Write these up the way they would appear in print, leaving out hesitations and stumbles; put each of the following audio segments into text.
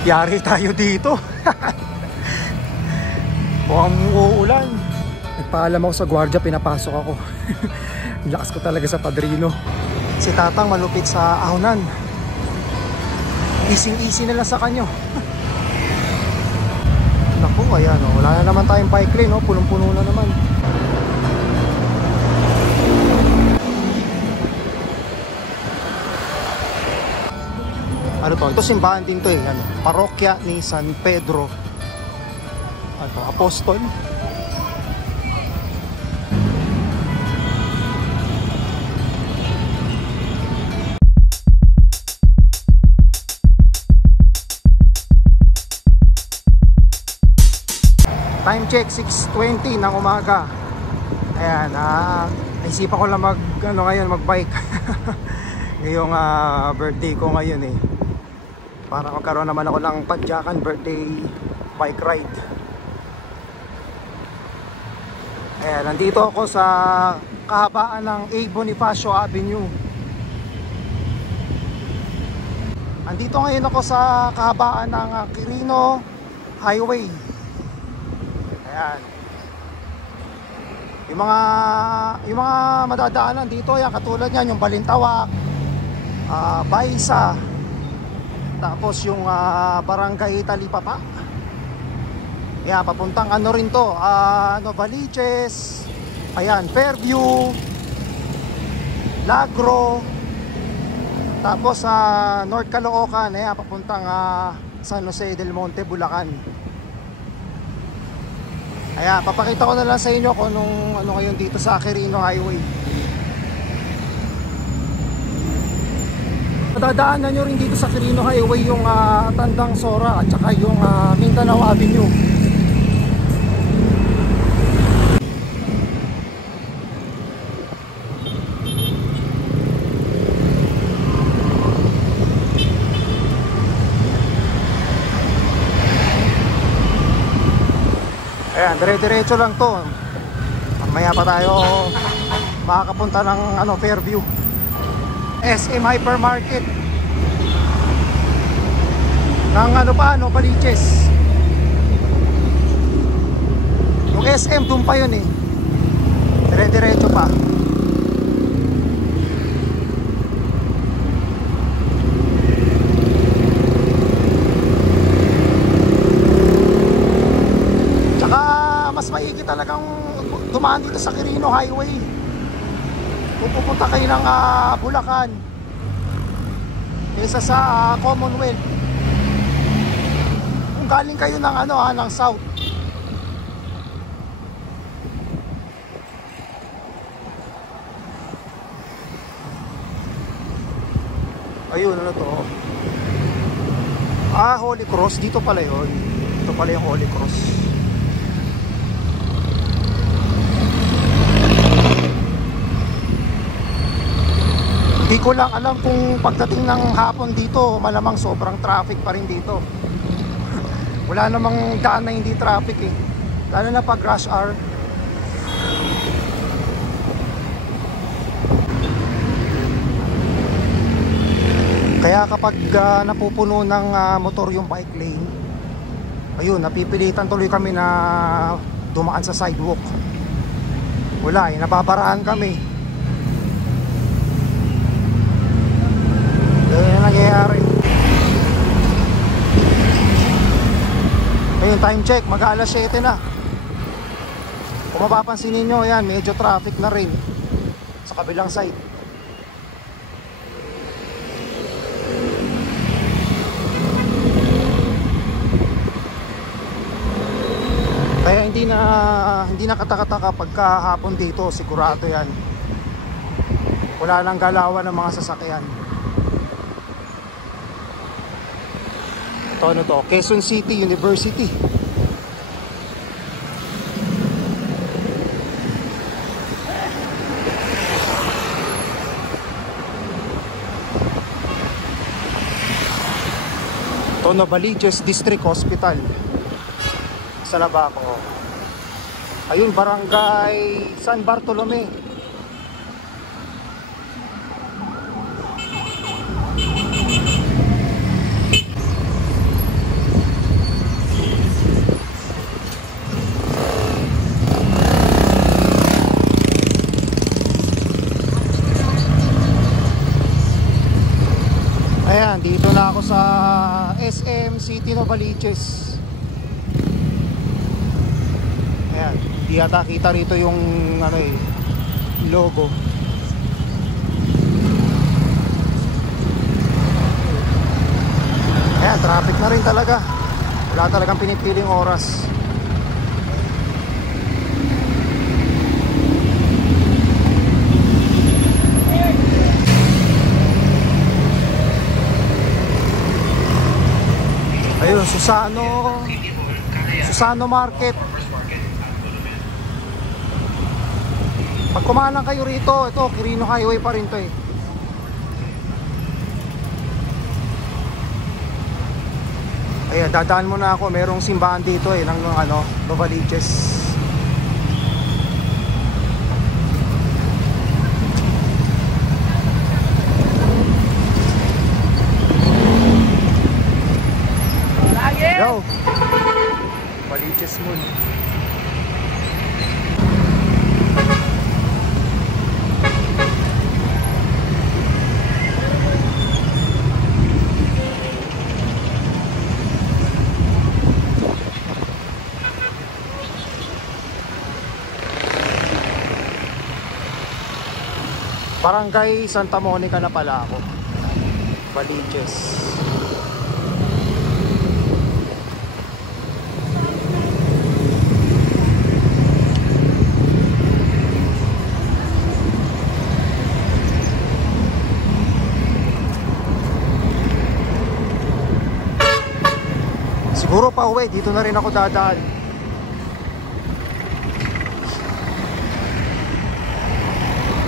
Yari tayo dito. Mukhang uulan. Nagpaalam ako sa gwardiya, pinapasok ako. Lakas ko talaga sa padrino. Si Tatang malupit sa ahonan. Easy na lang sa kanyo. Naku, ayan o. Wala na naman tayong bike lane o. Punong-puno na naman. Ano to? Ito simbahan din to eh. Ano? Parokya ni San Pedro. Ano? Apostol. Time check 6:20 ng umaga. Ayan, naisipan ko lang mag-bike. Ngayong birthday ko ngayon eh. Para magkaroon naman ako ng padyakan birthday bike ride. Ayan, nandito ako sa kahabaan ng A. Bonifacio Avenue. Nandito ngayon ako sa kahabaan ng Quirino Highway. Ayan. Yung mga madadaanan dito, yan, katulad yan, yung Balintawak, Baisa, tapos yung Barangay Talipapa. Ayan, papuntang ano rin to, Novaliches, ayan, Fairview, Lagro, tapos North Caloocan, ayan, papuntang San Jose del Monte, Bulacan. Ayan, papakita ko na lang sa inyo kung ano ngayon dito sa Quirino Highway. Madadaanan nyo rin dito sa Quirino Highway yung Tandang Sora at saka yung Mindanao Avenue. Ayan, dire-diretso lang to. Mamaya pa tayo makakapunta ng Fairview. SM Hypermarket ng Baliches. Yung SM doon pa yun eh. Dire-diretso pa. Mas maigi talagang dumaan dito sa Quirino Highway kung pupunta kayo ng Bulacan kaysa sa Commonwealth. Kung galing kayo ng ng South. Ayun, ano to? Holy Cross, dito pala yun. Dito pala yung Holy Cross. Hindi ko lang alam kung pagdating ng hapon dito, malamang sobrang traffic pa rin dito. Wala namang daan na hindi traffic eh. Lalo na pag rush hour. Kaya kapag napupuno ng motor yung bike lane, ayun, napipilitan tuloy kami na dumaan sa sidewalk. Wala eh, nababaraan kami. Ganyan ang nangyayari. Ayun, time check, mag-aalas 7 na. Kung mapapansin ninyo, yan, medyo traffic na rin sa kabilang side. Kaya hindi na katakataka pagka hapon dito, sigurado yan. Wala nang galawan ng mga sasakyan. Ito, ano to? Quezon City University. Ito, Novaliches District Hospital sa Labaco. Ayun, Barangay San Bartolome. Quezon City, Novaliches. Ayan, di yata kita rito yung ano eh, logo. Ayan, traffic na rin talaga. Wala talagang pinipiling oras. Ayun, Susano Market. Pag kumanan kayo rito, ito Quirino Highway pa rin to eh. Ayan, dadaan muna ako. Merong simbahan dito eh ng ano, Novaliches. Yo, Novaliches Moon. Barangay Santa Monica na pala ako. Novaliches. Siguro pa uwi, dito na rin ako dadaan.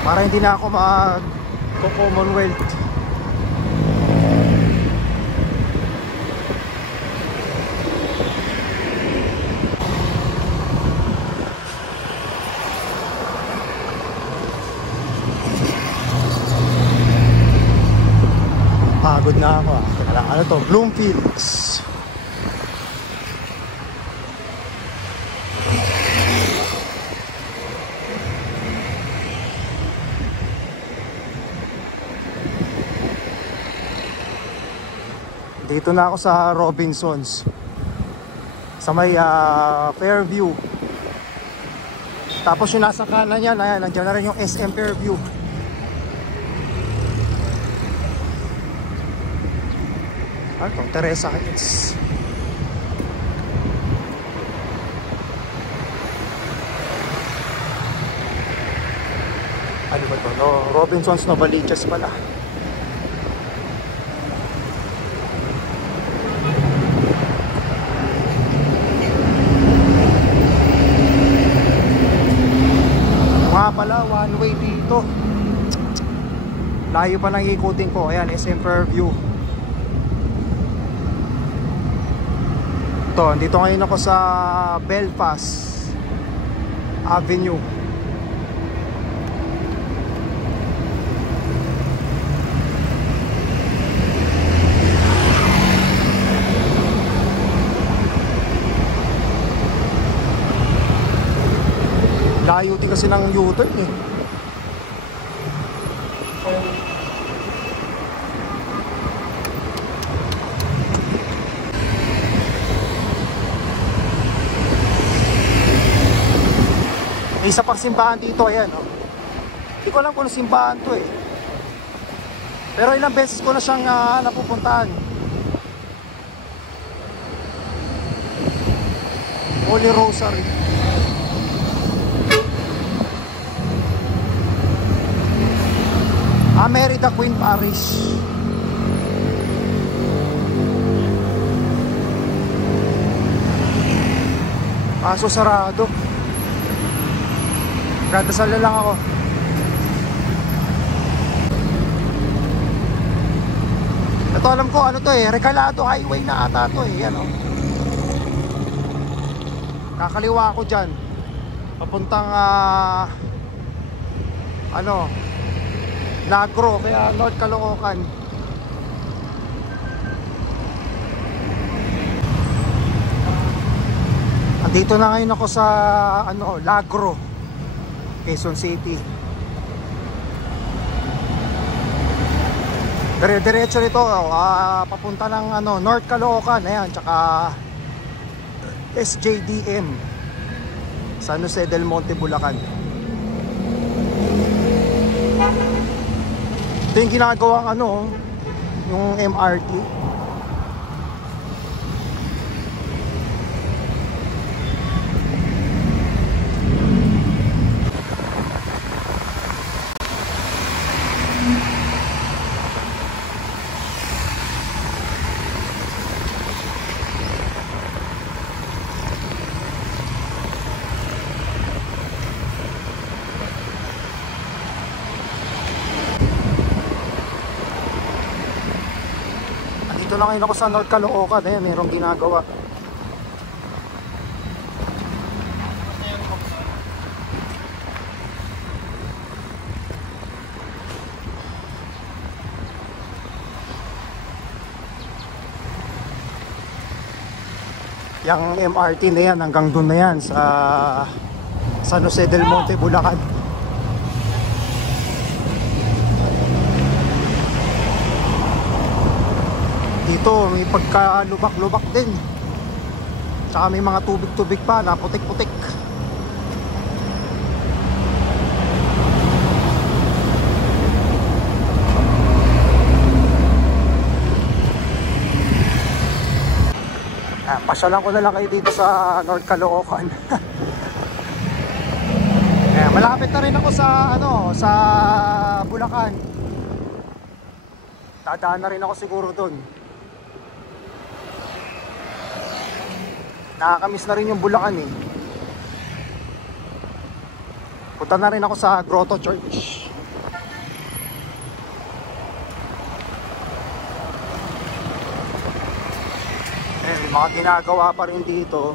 Para hindi na ako mag-Commonwealth. Pagod na ako ah. Teka lang, ano to? Bloomfields. Dito na ako sa Robinsons. Sa may Fairview. Tapos yung nasa kanan yan, ayan, nandiyan na rin yung SM Fairview. Ano to? Teresa Heights. Ano ba to? No, Robinsons Novaliches pala. Pala one way dito, layo pa nang ikutin ko. Ayan, SM Fairview. Ito, dito ngayon ako sa Belfast Avenue. Layo din kasi ng U-turn eh. May isa pang simbahan dito, ayan oh. Hindi ko alam kung simbahan to eh. Pero ilang beses ko na siyang napupuntahan. Holy Rosary. Merida Queen Parish. Kaso sarado. Dadasal na lang ako. Ito alam ko ano to eh, Recalado Highway na ata to eh, yan oh. Kakaliwa ako dyan. Papuntang ano, Negro, kaya North Caloocan. Andito na ngayon ako sa ano, Negro, Quezon City. Dire-diretso nito, papunta ng ano, North Caloocan, ayan, tsaka SJDM, San Jose del Monte, Bulacan. Ito yung ginagawang ano, yung MRT. Dito lang ngayon ako sa North Caloocan, eh, mayroong ginagawa. Yang MRT na yan, hanggang doon na yan sa San Jose del Monte, Bulacan. Dito may pagkalubak-lubak din, tsaka may mga tubig-tubig pa na putik-putik. Pasyalan ko na lang kayo dito sa North Caloocan. Malapit na rin ako sa ano, sa Bulacan. Dadaan na rin ako siguro doon. Nakakamiss na rin yung Bulacan eh. Punta na rin ako sa Grotto Church. May mga ginagawa pa rin dito.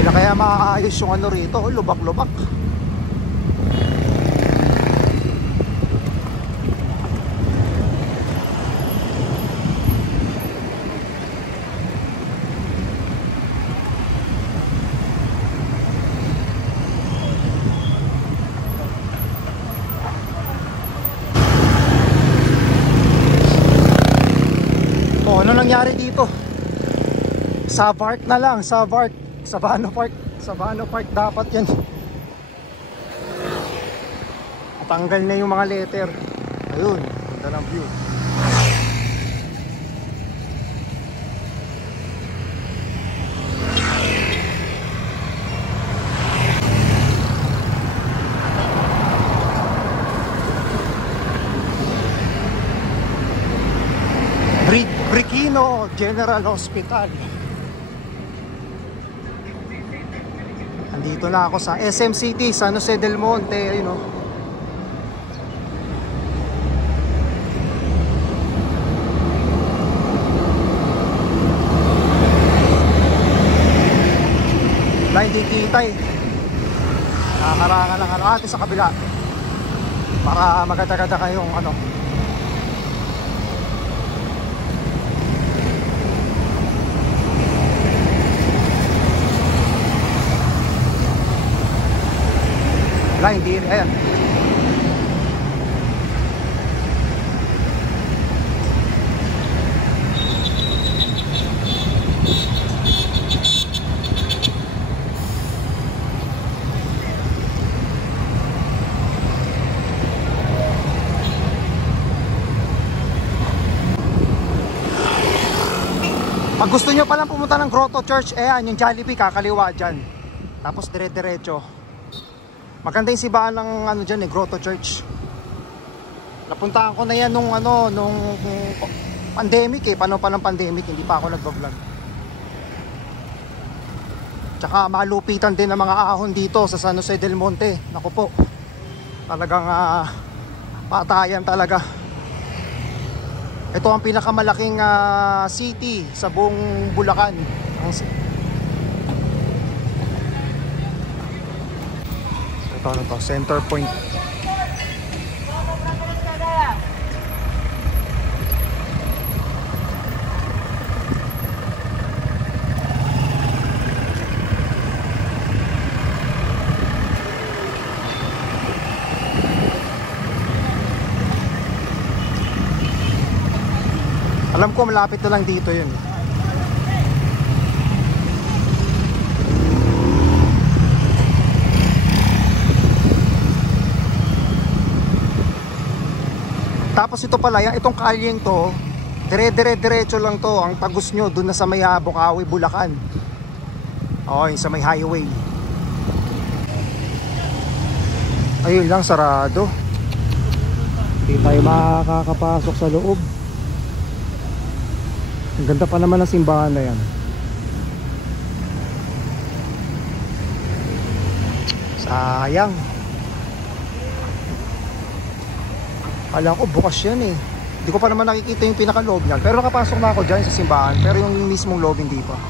Na kaya maayos yung ano rito, lubak-lubak. Ano nangyari dito? Savart na lang, Savart. Sabano Park dapat yan. Tanggal na yung mga letter. Ayun, ganda ng view. Bricquino General Hospital. Andito na ako sa SM City, San Jose del Monte, ayun o. Wala, hindi kita eh. Nakakaranga lang ano, ate sa kabila. Para maganda-ganda kayong ano. Wala, hindi, ayan. Pag gusto nyo palang pumunta ng Grotto Church, ayan, yung Jollibee, kakaliwa dyan. Tapos dire-diretso. Maganda yung sibaan ng ano dyan eh, Grotto Church. Napuntahan ko na yan nung ano, nung pandemic eh, paano pa ng pandemic, hindi pa ako nagbablog. Tsaka malupitan din ng mga ahon dito sa San Jose del Monte. Naku po, talagang patayan talaga. Ito ang pinakamalaking city sa buong Bulacan. Ito to, center point. Alam ko malapit na lang dito yun. Tapos ito pala, itong kalyeng to, diretso lang to. Ang tagos nyo dun na sa may Bukawi, Bulacan. O, yung sa may highway. Ayun lang, sarado. Hindi tayo makakapasok sa loob. Ang ganda pa naman ng simbahan na yan. Sayang. Alam ko bukas yan eh. Hindi ko pa naman nakikita yung pinakaloob niyan. Pero nakapasok na ako dyan sa simbahan. Pero yung mismong loob hindi pa.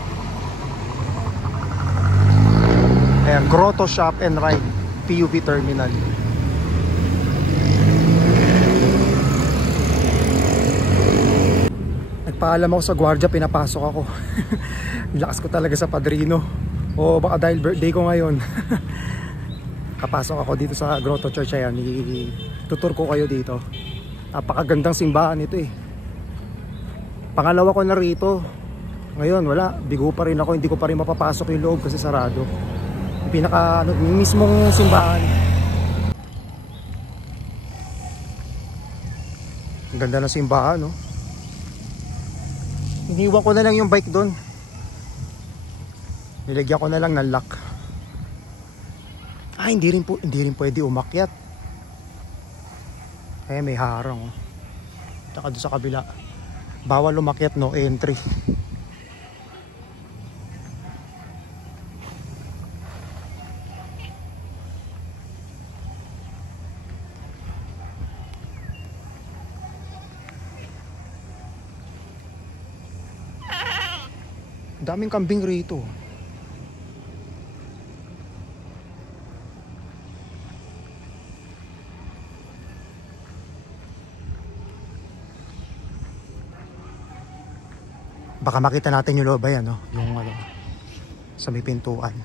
Ayan, Grotto Shop and Ride, PUV Terminal. Nagpaalam ako sa gwardiya, pinapasok ako. Lakas ko talaga sa padrino. O baka dahil birthday ko ngayon. Kapasok ako dito sa Grotto Church. Ayan, tutur ko kayo dito. Napakagandang simbahan ito eh. Pangalawa ko na rito. Ngayon wala, bigo pa rin ako. Hindi ko pa rin mapapasok yung loob kasi sarado. Pinaka mismong simbahan. Ang ganda ng simbahan, no? Iniwan ko na lang yung bike doon. Nilagyan ko na lang ng lock. Hindi rin pwede umakyat. May harang. Taka doon sa kabila. Bawal umakyat, no entry. Daming kambing rito. Baka makita natin yung loob, ayan, no? Yung sa may pintuan.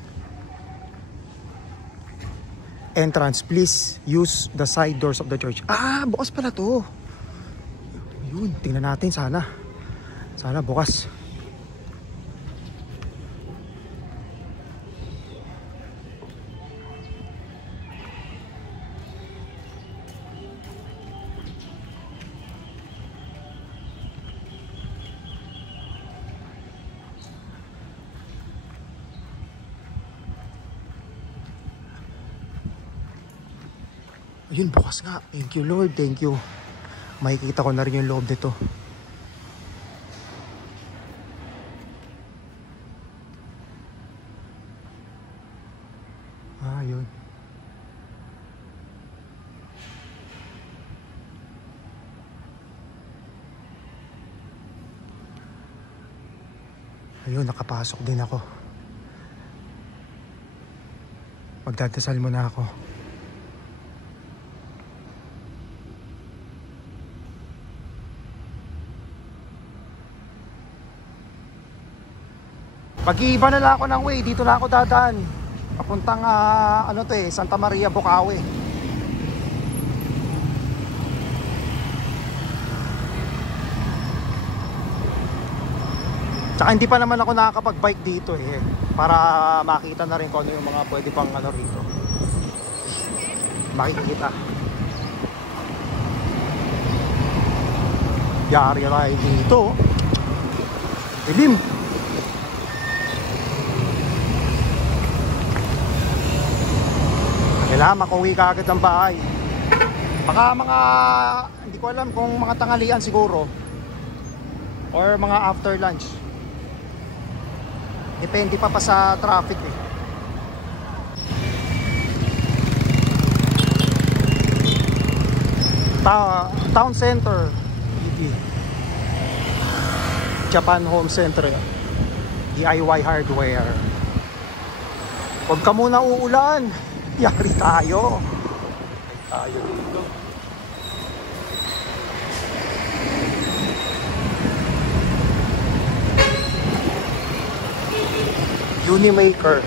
Entrance, please use the side doors of the church. Bukas pala to. Yun, tingnan natin sana. Sana bukas. Ayun, bukas nga. Thank you Lord, thank you. Makikita ko na rin yung loob nito. Yun. Ayun, nakapasok din ako. Magdadasal muna ako. Mag-iiba na lang ako ng way, dito na ako dadaan. Papuntang Santa Maria, Bukawi. Tsaka hindi pa naman ako nakakapag-bike dito eh. Para makita na rin kung ano yung mga pwede pang rito. Makikita. Yari tayo dito. Dilim. Kailangan makuwi ka agad ng bahay. Baka hindi ko alam kung mga tanghalian siguro. Or mga after lunch. Depende pa sa traffic eh. Town Center. Japan Home Center. DIY hardware. Huwag ka muna uulan. Yari tayo. Tayo dito. Unimaker.